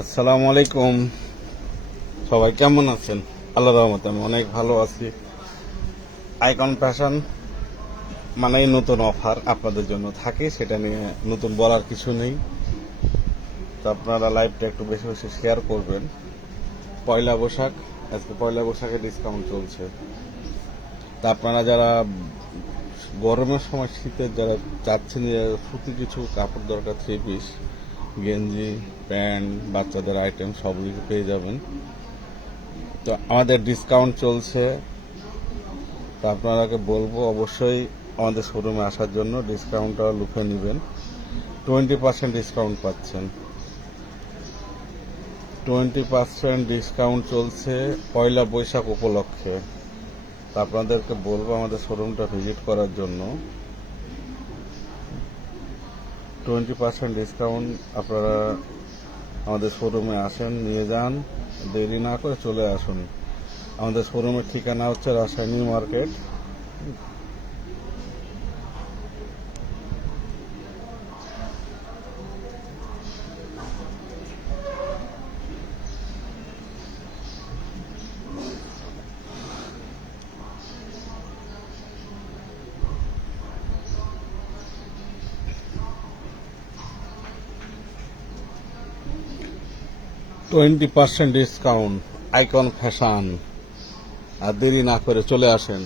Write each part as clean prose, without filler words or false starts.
আসসালামু আলাইকুম। সবাই কেমন আছেন? আল্লাহর রহমতে আমি অনেক ভালো আছি। আইকন ফ্যাশন মানেই নতুন অফার আপনাদের জন্য থাকে, সেটা নিয়ে নতুন বলার কিছু নেই। তো আপনারা লাইভটা একটু বেশি বেশি শেয়ার করবেন। পয়লা বৈশাখ, আজকে পয়লা বৈশাখে ডিসকাউন্ট চলছে। তা আপনারা যারা গরমের সময় শীতের যারা চাচ্ছেন যে সুতি কিছু কাপড় দরকার, থ্রি পিস, গেঞ্জি, প্যান্ট, বাচ্চাদের আইটেম সব কিছু পেয়ে যাবেন। তো আমাদের ডিসকাউন্ট চলছে, তো আপনারাকে বলবো অবশ্যই আমাদের শোরুমে আসার জন্য। ডিসকাউন্টটা লুফে নেবেন। 20% ডিসকাউন্ট পাচ্ছেন। 20% ডিসকাউন্ট চলছে পয়লা বৈশাখ উপলক্ষে। তা আপনাদেরকে বলবো আমাদের শোরুমটা ভিজিট করার জন্য। 20% ডিসকাউন্ট আপনারা আমাদের শোরুমে আসেন, নিয়ে যান, দেরি না করে চলে আসুন। আমাদের শোরুমের ঠিকানা হচ্ছে Rajshahi new market. $20% discount, icon fashion. আর দেরি না করে চলে আসেন।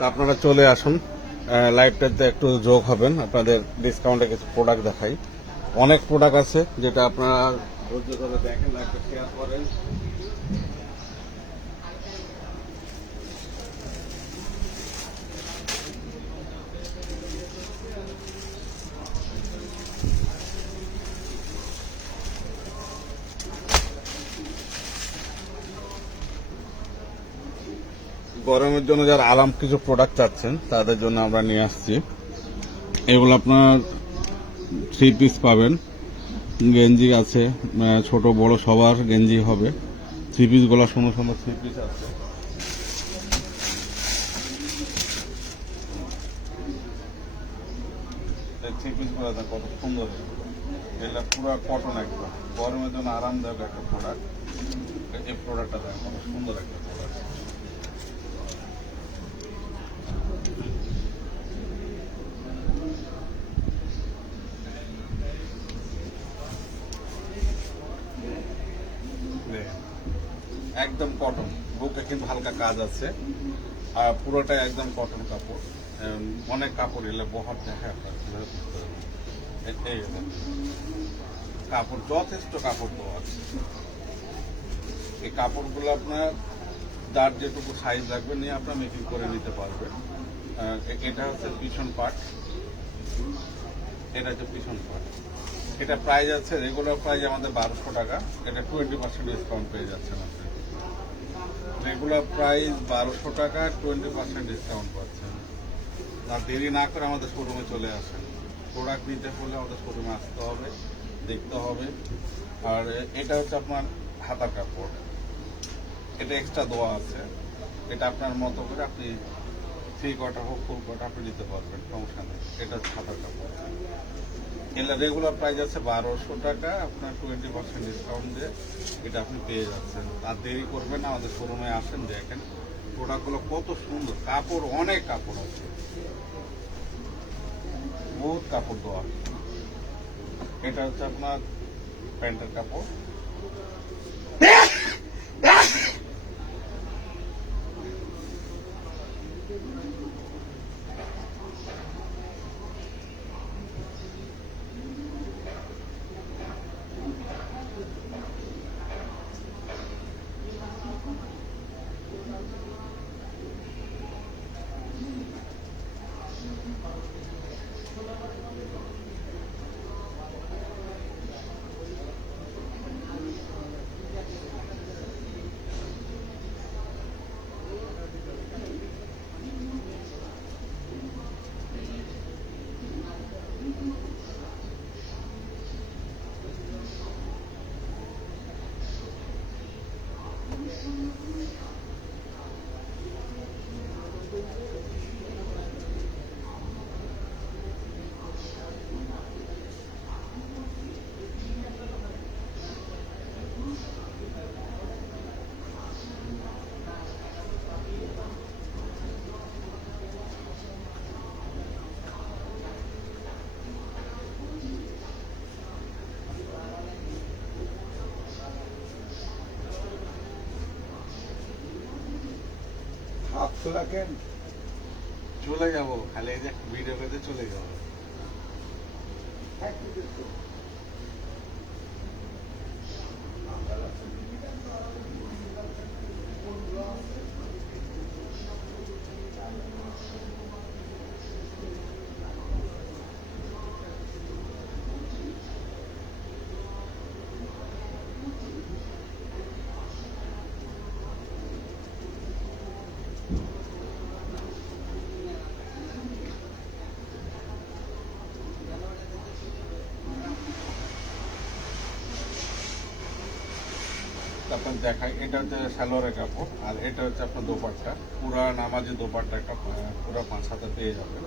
তা আপনারা চলে আসুন, লাইভটাতে একটু যোগ হবেন। আপনাদের ডিসকাউন্টে কিছু প্রোডাক্ট দেখাই। অনেক প্রোডাক্ট আছে, যেটা আপনারা ধৈর্য ধরে দেখেন, লাইভটা শেয়ার করেন। গরমের জন্য যারা আরাম কিছু প্রোডাক্ট চাচ্ছেন তাদের জন্য আমরা নিয়ে আসছি। এগুলো আপনার থ্রি পিস পাবেন, গেঞ্জি আছে, ছোট বড় সবার গেঞ্জি হবে। থ্রি পিসগুলো সুন্দর সুন্দর থ্রি পিস আছে। থ্রি পিসগুলো কত সুন্দর, এটা পুরো কটন, একদম গরমের জন্য আরামদায়ক একটা প্রোডাক্ট। এই প্রোডাক্টটা দেখেন কত সুন্দর একটা প্রোডাক্ট। একদম কটন, বুকে কিন্তু হালকা কাজ আছে, আর পুরোটাই একদম কটন কাপড়। অনেক কাপড় এলে বহর দেখে আপনার কিভাবে বুঝতে পারবেন। এই কাপড় যথেষ্ট কাপড় দেওয়া আছে। এই কাপড়গুলো আপনার যার যেটুকু সাইজ লাগবে নিয়ে আপনার মেকিং করে নিতে পারবেন। এটা হচ্ছে পিছন পার্ট, এটা হচ্ছে পিছন পাট। এটা প্রাইস আছে, রেগুলার প্রাইস আমাদের 1200 টাকা, এটা 20% ডিসকাউন্ট পেয়ে যাচ্ছেন আপনি। রেগুলার প্রাইস 1200 টাকা, 20% ডিসকাউন্ট পাচ্ছেন। আর দেরি না করে আমাদের শোরুমে চলে আসেন। প্রোডাক্ট নিতে হলে আমাদের শোরুমে আসতে হবে, দেখতে হবে। আর এটা হচ্ছে আপনার হাতার কাপড়, এটা এক্সট্রা দেওয়া আছে, এটা আপনার মতো করে আপনি 3 কোয়ার্টার হোক 4 কোয়ার্টার আপনি নিতে পারবেন, সমস্যা নেই। এটা হচ্ছে হাতার কাপড়। এগুলো রেগুলার প্রাইস আছে 1200 টাকা, আপনার 20% ডিসকাউন্ট দিয়ে এটা আপনি পেয়ে যাচ্ছেন। আর দেরি করবেন না, আমাদের শোরুমে আসেন, দেখেন প্রোডাক্টগুলো কত সুন্দর। কাপড় অনেক কাপড় আছে, বহুত কাপড় দেওয়া। এটা হচ্ছে আপনার প্যান্টের কাপড়। চলে যাবো, খালি এই যে ভিডিও করতে চলে যাবো। তারপর দেখাই, এটা হচ্ছে সালোয়ারের কাপড়, আর এটা হচ্ছে আপনার দোপাট্টা। পুরা নামাজি দোপাট্টা, একটা পুরা 5 হাতে পেয়ে যাবেন।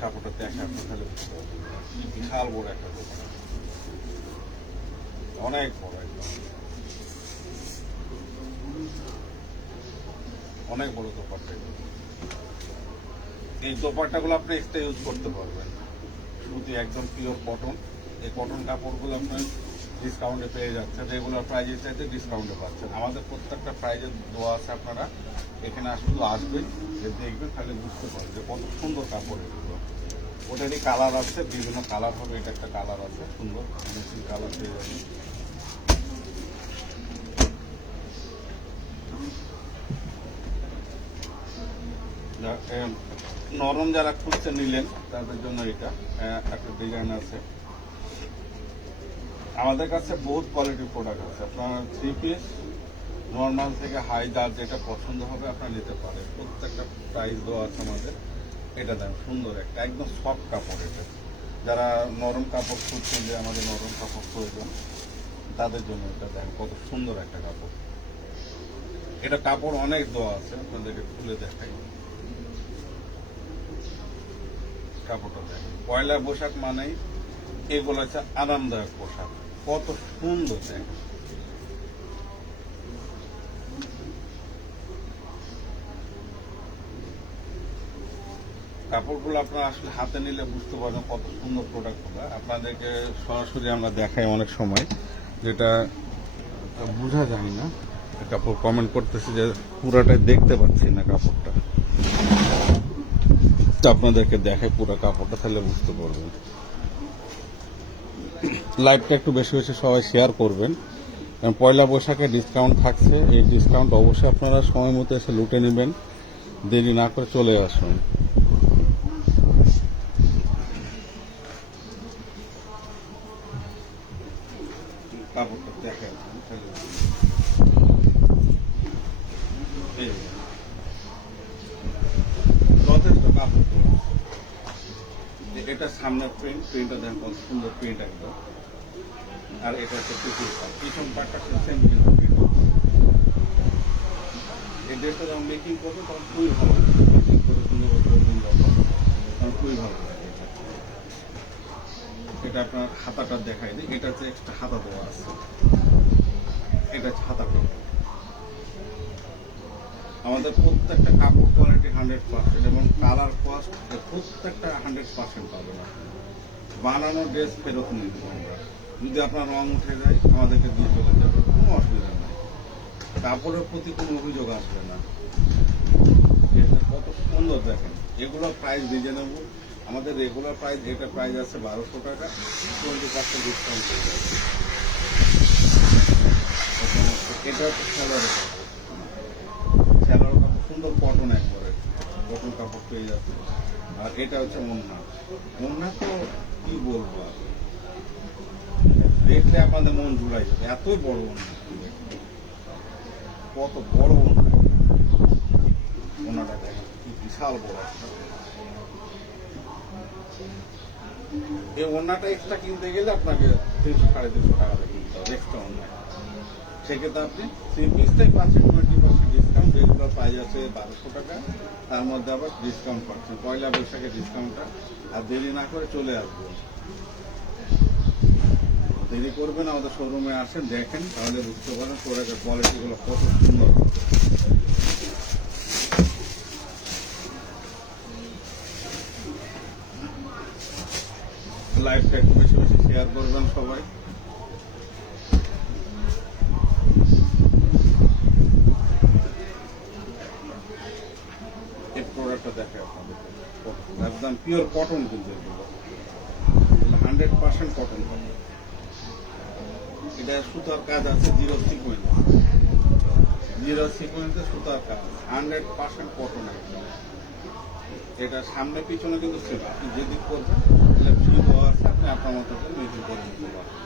কাপড়টা দেখে আপনার তাহলে বিশাল বড় একটা দোপাট্টা, অনেক বড়, একদম অনেক বড় দোপাট্টা। এই দোপাট্টাগুলো আপনি এক্সট্রা ইউজ করতে পারবেন। সুতি, একদম পিওর কটন। এই কটন কাপড়গুলো আপনার ডিসকাউন্টে পেয়ে যাচ্ছেন, রেগুলার প্রাইজের চাইতে ডিসকাউন্টে পাচ্ছেন। আমাদের প্রত্যেকটা প্রাইজে দেওয়া আছে, আপনারা এখানে শুধু আসবেন, দেখবেন, তাহলে বুঝতে পারবেন যে কত সুন্দর কাপড় এগুলো। ওটারই কালার আছে, বিভিন্ন কালার হবে, এটা একটা কালার আছে সুন্দর, মেশিন কালার পেয়ে যাবেন। নরম যারা খুঁজতে নিলেন তাদের জন্য এটা একটা ডিজাইন আছে। আমাদের কাছে বহুত কোয়ালিটির প্রোডাক্ট আছে, আপনার 3 পিস নর্মাল থেকে হাই, যার যেটা পছন্দ হবে আপনার নিতে পারেন। প্রত্যেকটা প্রাইস দেওয়া আছে আমাদের। এটা দেন সুন্দর একটা একদম সফট কাপড়। এটা যারা নরম কাপড় খুঁজছেন, যে আমাদের নরম কাপড় প্রয়োজন, তাদের জন্য এটা দেন কত সুন্দর একটা কাপড়। এটা কাপড় অনেক দেওয়া আছে, আপনাদেরকে খুলে দেখাই। কাপড়টা দেখেন, পয়লা বৈশাখ মানেই এগুলো হচ্ছে আরামদায়ক পোশাক, কত সুন্দর দেখেন। কাপড়গুলো আপনারা আসলে হাতে নিলে বুঝতে পারবেন কত সুন্দর প্রোডাক্টগুলো। আপনাদেরকে সরাসরি আমরা দেখাই অনেক সময়, যেটা বোঝা যায় না। কাপড় কমেন্ট করতেছি যে পুরাটাই দেখতে পাচ্ছি না কাপড়টা, আপনাদেরকে দেখাই পুরো কাপড়টা, তাহলে বুঝতে পারবেন। লাইভটা একটু বেশি বেশি সবাই শেয়ার করবেন, কারণ পয়লা বৈশাখে ডিসকাউন্ট থাকছে। এই ডিসকাউন্ট অবশ্যই আপনারা সময় মতো এসে লুটে নেবেন, দেরি না করে চলে আসুন। এটা সামনের প্রিন্টটা দেখেন কত সুন্দর প্রিন্ট একদম। আর এটা হচ্ছে পিছন পাটটা সেম কিন্তু প্রিন্ট। এই ড্রেসটা যখন মেকিং করবো তখন খুবই ভালো লাগে, মেকিং করে সুন্দর করে তখন খুবই ভালো লাগে। এটা আপনার হাতাটা দেখাই দিই, এটা হচ্ছে এক্সট্রা হাতা দেওয়া আছে, এটা হচ্ছে হাতাটা। আমাদের প্রত্যেকটা কাপড় কোয়ালিটি 100% এবং কালার কস্ট প্রত্যেকটা 100% পাবেন। বানানো ড্রেস ফেরত নিয়ে দেবো আমরা, যদি আপনার রং উঠে যায় আমাদেরকে দিয়ে চলে যাবে, কোনো অসুবিধা নেই, কাপড়ের প্রতি কোনো অভিযোগ আসবে না। ড্রেসটা কত সুন্দর দেখেন। এগুলো প্রাইস রিজনেবল, আমাদের রেগুলার প্রাইস, এটা প্রাইস আছে 1200 টাকা, 20% ডিসকাউন্ট হয়ে যাবে। এটা হচ্ছে স্যালোয়ারের কাপড়, স্যালোয়ার কাপড় সুন্দর কটন, একবারে কটন কাপড় পেয়ে যাচ্ছে। আর এটা হচ্ছে ওড়না, ওড়না তো কি বলবো, দেখলে আপনাদের মন জুড়াই যাবে, এতই বড় ওড়না, কত বড় ওড়না। ওড়নাটা দেখেন কি বিশাল বড়। এই ওড়নাটা এক্সট্রা কিনতে গেলে আপনাকে 300-350 টাকা কিনতে হবে এক্সট্রা ওড়না। সেক্ষেত্রে আপনি 3 পিসটাই পাচ্ছেন 20% ডিসকাউন্ট, রেগুলার প্রাইস আছে 1200 টাকা, তার মধ্যে আবার ডিসকাউন্ট পাচ্ছেন, পয়লা বৈশাখের ডিসকাউন্টটা। আর দেরি না করে চলে আসবেন, দেরি করবেন, আমাদের শোরুমে আসেন, দেখেন, তাহলে বুঝতে পারেন প্রোডাক্টের কোয়ালিটিগুলো কত সুন্দর। লাইভটা একটু বেশি বেশি শেয়ার করবেন সবাই। এই প্রোডাক্টটা দেখে আপনাদের একদম পিওর কটন, কিন্তু এগুলো 100% কটন পাবে। এটা সুতার কাজ আছে, জিরো সিকোয়েন্সে সুতার কাজ, 100% কটন। এটা সামনে পিছনে কিন্তু সেম, আপনি যেদিক করবেন তাহলে ফ্রি দেওয়া আছে, আপনি আপনার মতো করে মেকিং করে নিতে পারবেন।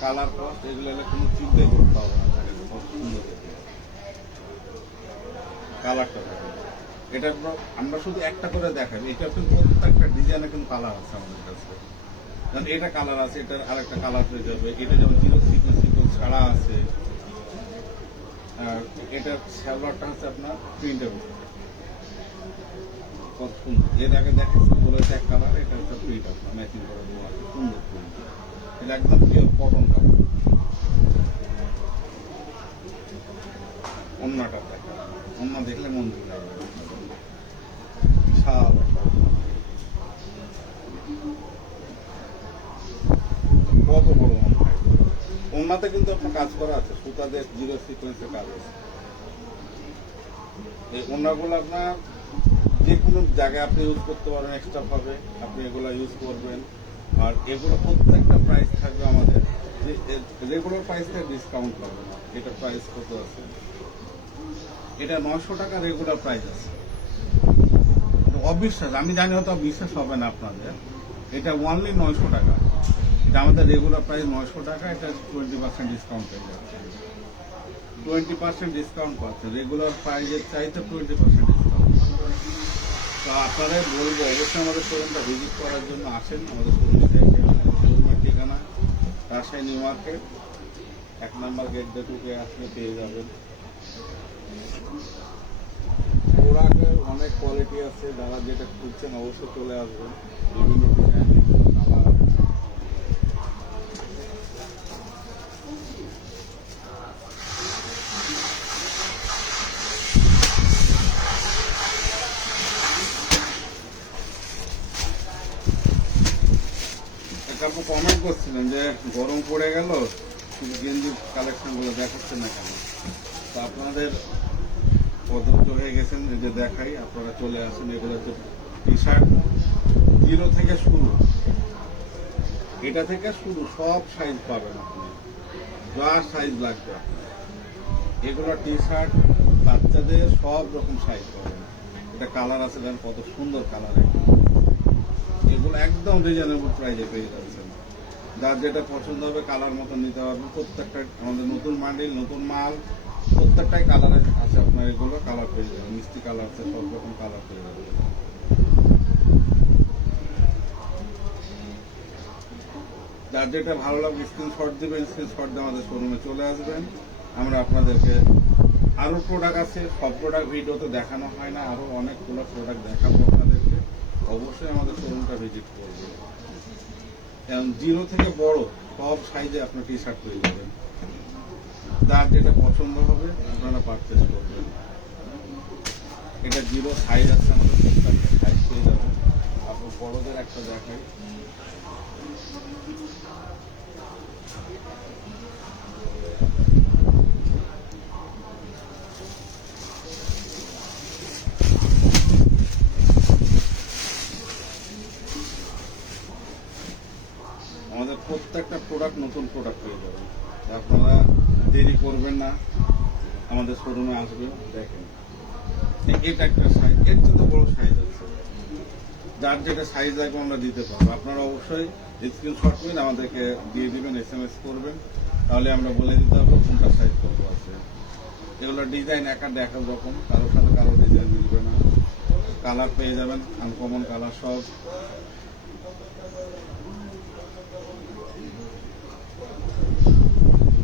কালার কস্ট এগুলো কোনো চিন্তাই করতে হবে না, কত সুন্দর দেখে কালারটা দেখেন। এটা আমরা শুধু একটা করে দেখাই, এটা কিন্তু প্রত্যেকটা ডিজাইনে কিন্তু কালার আছে আমাদের কাছে। কারণ এটা কালার আছে, এটার আরেকটা কালার হয়ে যাবে, এটা যেমন জিরো সিকোয়েন্স ছাড়া আছে। আর এটার সালোয়ারটা হচ্ছে আপনার প্রিন্টেবল, কত সুন্দর। এর আগে দেখেছি বলেছে এক কালার, এটা হচ্ছে প্রিন্ট আপনার ম্যাচিং করে দেওয়া আছে, সুন্দর প্রিন্ট। এটা একদম পিওর কটন কাপড়। ওড়নাটা দেখা, ওড়না দেখলে মন জুড়ে যাবে, বিশাল কত বড় ওড়না। ওড়নাতে কিন্তু আপনার কাজ করা আছে, সুতাদের জিরো সিকোয়েন্সের কাজ আছে। এই ওড়নাগুলো আপনার যে কোনো জায়গায় আপনি ইউজ করতে পারেন, এক্সট্রা ভাবে আপনি এগুলো ইউজ করবেন। আর এগুলো প্রত্যেকটা প্রাইস থাকবে আমাদের রেগুলার প্রাইস থেকে ডিসকাউন্ট পাবেন। এটা প্রাইস কত আছে, এটা 900 টাকা রেগুলার প্রাইস আছে। অবিশ্বাস, আমি জানি হয়তো বিশ্বাস হবে না আপনাদের, এটা ওনলি 900 টাকা। এটা আমাদের রেগুলার প্রাইস 900 টাকা, এটা 20% ডিসকাউন্ট পেয়ে যাচ্ছে, 20% ডিসকাউন্ট পাচ্ছে, রেগুলার প্রাইসের চাইতে 20% ডিসকাউন্ট। তো আপনাদের বলবো অবশ্যই আমাদের শোরুমটা ভিজিট করার জন্য আসেন। আমাদের শোরুমে দেখেন, শোরুমের ঠিকানা রাজশাহী নিউ মার্কেট, 1 নম্বর গেট দিয়ে ঢুকে আসলে পেয়ে যাবেন। প্রোডাক্টের অনেক কোয়ালিটি আছে, যারা যেটা খুঁজছেন অবশ্যই চলে আসবেন, বিভিন্ন ডিজাইন, বিভিন্ন কালার। আপনি কমেন্ট করছিলেন যে গরম পড়ে গেল, কিন্তু গেঞ্জির কালেকশনগুলো দেখাচ্ছেন না কেন। তো আপনাদের পদ্ধতি হয়ে গেছেন যে দেখাই, আপনারা চলে আসেন। এগুলো হচ্ছে টি শার্ট, জিরো থেকে শুরু, এটা থেকে শুরু, সব সাইজ পাবেন আপনি, যা সাইজ লাগবে। এগুলো টি শার্ট বাচ্চাদের সব রকম সাইজ পাবেন। এটা কালার আছে, দেখেন কত সুন্দর কালার। এগুলো একদম রিজনেবল প্রাইসে পেয়ে যাচ্ছেন, যার যেটা পছন্দ হবে কালার মতো নিতে পারবেন। প্রত্যেকটা আমাদের নতুন মান্ডিল, নতুন মাল, প্রত্যেকটাই কালার আছে আপনার। এগুলো কালার পেয়ে যাবেন, মিষ্টি কালার আছে, সব রকম কালার পেয়ে যাবেন। যার যেটা ভালো লাগবে স্ক্রিনশট দিবেন, স্ক্রিনশট দিয়ে আমাদের শোরুমে চলে আসবেন। আমরা আপনাদেরকে আরো প্রোডাক্ট আছে, সব প্রোডাক্ট ভিডিওতে দেখানো হয় না, আরো অনেকগুলো প্রোডাক্ট দেখাবো আপনাদেরকে। অবশ্যই আমাদের শোরুমটা ভিজিট করবেন। কারণ জিরো থেকে বড় সব সাইজে আপনার টি শার্ট পেয়ে যাবেন। যার যেটা পছন্দ হবে আপনারা পারচেস করবেন। এটা জিরো সাইজ আছে, আমাদের প্রত্যেকটা সাইজ পেয়ে যাবেন। আপনার বড়দের একটা দেখাই, আমাদের প্রত্যেকটা প্রোডাক্ট নতুন প্রোডাক্ট পেয়ে যাবেন। আপনারা দেরি করবেন না, আমাদের শোরুমে আসবেন। দেখেন এটা একটা সাইজ, এর জন্য বড় সাইজ আছে। যার যেটা সাইজ লাগবে আমরা দিতে পারবো। আপনারা অবশ্যই স্ক্রিনশট নিন, আমাদেরকে দিয়ে দিবেন, SMS করবেন, তাহলে আমরা বলে দিতে পারবো কোনটা সাইজ কত আছে। এগুলো ডিজাইন এক রকম, কারোর সাথে কারো ডিজাইন মিলবে না। কালার পেয়ে যাবেন আনকমন কালার সব।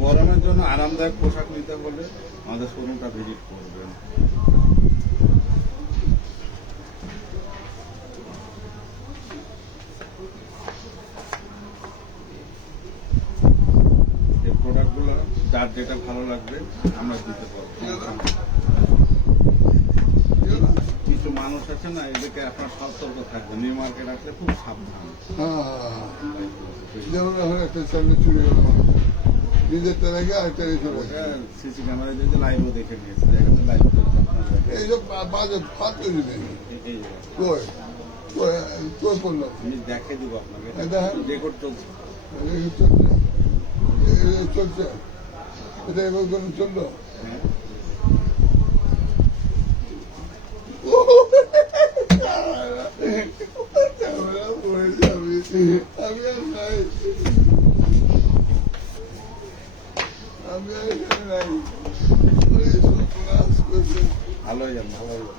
গরমের জন্য আরামদায়ক পোশাক নিতে হলে আমাদের শোরুমটা ভিজিট করবেন। এই প্রোডাক্টগুলো যার যেটা ভালো লাগবে আমরা দিতে পারবো। কিছু মানুষ আছে না, এদেরকে আপনার সতর্ক থাকবেন, নিউ মার্কেট আসলে খুব সাবধান। যেমন এখন একটা সামনে চুরি হলো, নিজের রেখে আরেকটা রেখে সিসি ক্যামেরা দিয়ে লাইভও দেখে নিয়েছে, দেখেন লাইভ এইসব বাজে ফাঁদ তৈরি নেই। এই কই কই কই পড়লো, আমি দেখে দিব আপনাকে, রেকর্ড চলছে। চলছে এটা এবার কোনো চললো। হ্যাঁ আমি আর নাই, আমি আর এখানে নাই। ভালো হয়ে যান, ভালো হয়ে যান।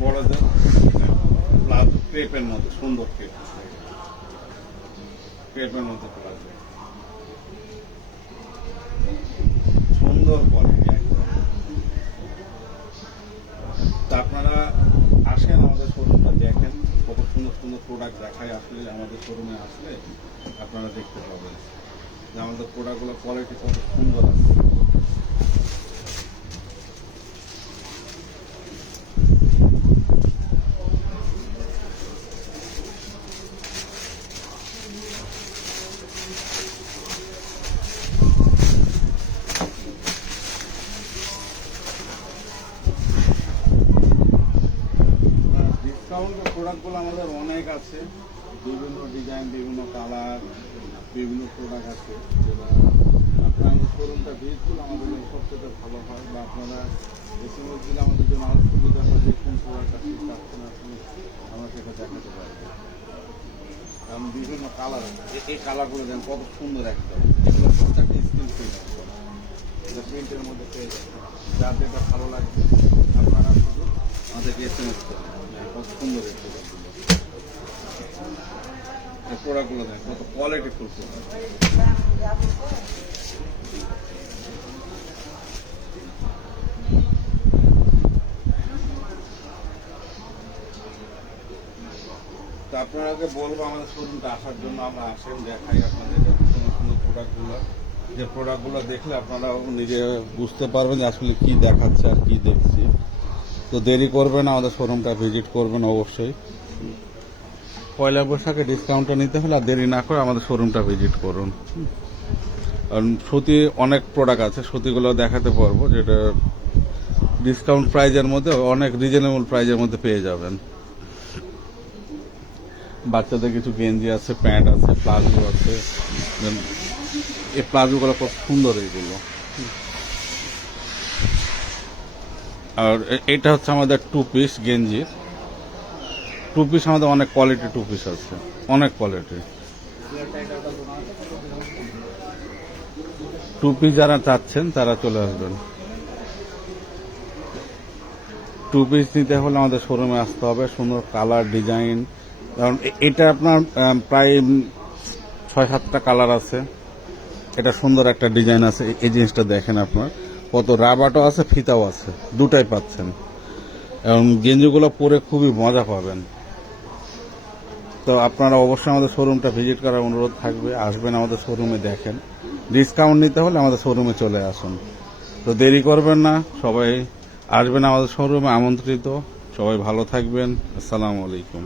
বড়দের প্লাজো ক্রেপের মতো সুন্দর ক্রেপের মতো প্লাজো, সুন্দর কোয়ালিটি একদম। তা আপনারা আসেন আমাদের শোরুমটা দেখেন, কত সুন্দর সুন্দর প্রোডাক্ট দেখায়। আসলে আমাদের শোরুমে আসলে আপনারা দেখতে পাবেন যে আমাদের প্রোডাক্টগুলোর কোয়ালিটি কত সুন্দর আছে। ডিসকাউন্টের প্রোডাক্টগুলো আমাদের অনেক আছে, বিভিন্ন ডিজাইন, বিভিন্ন কালার, বিভিন্ন প্রোডাক্ট আছে। যেটা আপনারা আমাদের শোরুমটা ভিজিট করলে আমাদের জন্য সবচেয়ে ভালো হয়, বা আপনারা SMS দিলে আমাদের জন্য আরও সুবিধা হয় যে কোন প্রোডাক্টটা ঠিক পাচ্ছেন আপনি, আমরা সেটা দেখাতে পারবো। কারণ বিভিন্ন কালার আছে, এই কালারগুলো দেন কত সুন্দর একদম। এগুলো প্রত্যেকটা স্ক্রিন প্রিন্ট একদম, এটা প্রিন্টের মধ্যে পেয়ে যাবে। যার যেটা ভালো লাগবে আপনারা শুধু আমাদেরকে SMS করবেন। কত সুন্দর এই প্রোডাক্টগুলো দেন, কত কোয়ালিটি ফুল প্রোডাক্ট। তা আপনারাকে বলবো আমাদের শোরুমটা আসার জন্য, আমরা আসেন, দেখাই আপনাদের সুন্দর সুন্দর প্রোডাক্টগুলো। যে প্রোডাক্টগুলো দেখলে আপনারাও নিজে বুঝতে পারবেন যে আসলে কি দেখাচ্ছে আর কি দেখছি। তো দেরি করবেন, আমাদের শোরুমটা ভিজিট করবেন অবশ্যই। পয়লা বৈশাখে ডিসকাউন্টটা নিতে হলে আর দেরি না করে আমাদের শোরুমটা ভিজিট করুন। কারণ সুতি অনেক প্রোডাক্ট আছে, সুতিগুলো দেখাতে পারবো, যেটা ডিসকাউন্ট প্রাইজের মধ্যে অনেক রিজনেবল প্রাইজের মধ্যে পেয়ে যাবেন। বাচ্চাদের কিছু গেঞ্জি আছে, প্যান্ট আছে, প্লাজো আছে। এই প্লাজোগুলো খুব সুন্দর এইগুলো। আর এটা হচ্ছে আমাদের 2 পিস গেঞ্জি। 2 পিস আমাদের অনেক কোয়ালিটি 2 পিস আছে, অনেক কোয়ালিটি। 2 পিস যারা চাচ্ছেন তারা চলে আসবেন। টু পিস নিতে হলে আমাদের শোরুমে আসতে হবে। সুন্দর কালার ডিজাইন, কারণ এটা আপনার প্রায় 6-7টা কালার আছে। এটা সুন্দর একটা ডিজাইন আছে। এই জিনিসটা দেখেন, আপনার কত রাবারও আছে, ফিতাও আছে, দুটাই পাচ্ছেন। এবং গেঞ্জিগুলো পরে খুবই মজা পাবেন। তো আপনারা অবশ্যই আমাদের শোরুমটা ভিজিট করার অনুরোধ থাকবে। আসবেন আমাদের শোরুমে, দেখেন। ডিসকাউন্ট নিতে হলে আমাদের শোরুমে চলে আসুন। তো দেরি করবেন না, সবাই আসবেন আমাদের শোরুমে, আমন্ত্রিত। সবাই ভালো থাকবেন। আসসালামু আলাইকুম।